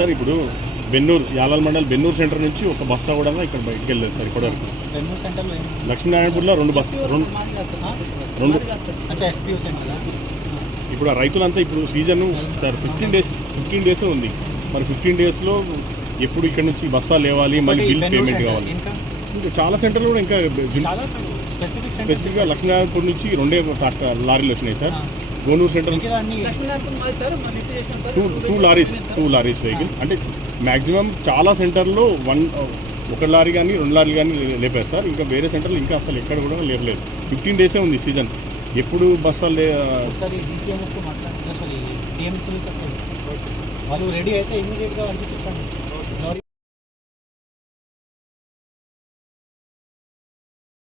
Sir ఇప్పుడు Bennur Yalal mandal Bennur centre నుంచి ఒక బస్తా కూడా ఇక్కడ బయటికి వెళ్ళలేదు సార్ ఇప్పటివరకు. బెన్నూరు సెంటర్లో లక్ష్మీనారాయణపూర్లో రెండు FPU సెంటర్. ఇప్పుడు ఆ రైతులంతా ఇప్పుడు సీజన్ సార్ 15 డేస్ ఉంది. మరి 15 డేస్లో ఎప్పుడు ఇక్కడ నుంచి బస్తా లేవాలి, మళ్ళీ బిల్ పేమెంట్ కావాలి. ఇంకా చాలా సెంటర్లు కూడా ఇంకా స్పెసిఫిక్గా లక్ష్మీనారాయణపూర్ నుంచి 2 లారీలు వచ్చినాయి sir. Gonuru centre 2 lorries vehicle. అంటే మ్యాక్సిమం చాలా సెంటర్లో 1 లారీ కానీ 2 లారీలు కానీ లేపారు సార్. ఇంకా వేరే సెంటర్లు ఇంకా అసలు ఎక్కడ కూడా లేపలేదు. 15 డేసే ఉంది సీజన్. ఎప్పుడు బస్తాలు వాళ్ళు రెడీ అయితే ఇమీడియట్గా వాళ్ళకి చెప్పండి.